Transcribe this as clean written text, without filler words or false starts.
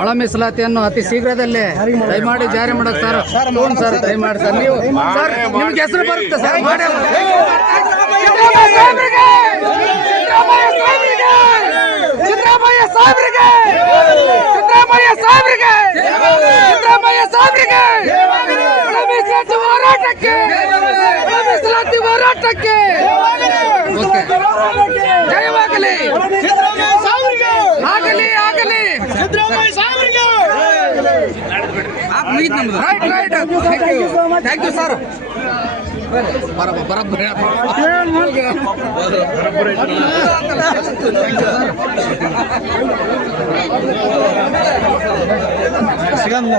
ಒಳ ಮೀಸಲಾತಿಯನ್ನು ಅತಿ ಶೀಘ್ರದಲ್ಲೇ ದಯಮಾಡಿ ಜಾರಿ ಮಾಡೋದು ಸರ್. ಸರ್ ದಯಮಾಡಿ ಸರ್, ನೀವು ಸರ್ ನಿಮ್ಗೆ ಹೆಸರು ಬರುತ್ತೆ ಸರ್. ಸಿದ್ದರಾಮಯ್ಯ ಸಾಹೇಬ್ರಿಗೆ ಹೋರಾಟಕ್ಕೆ ಜಯವಾಗಲಿ. ಆಗಲಿ ರೈಟ್. Thank you sir. ಬರಬ್ಬರಿ ಸಿಗಂದ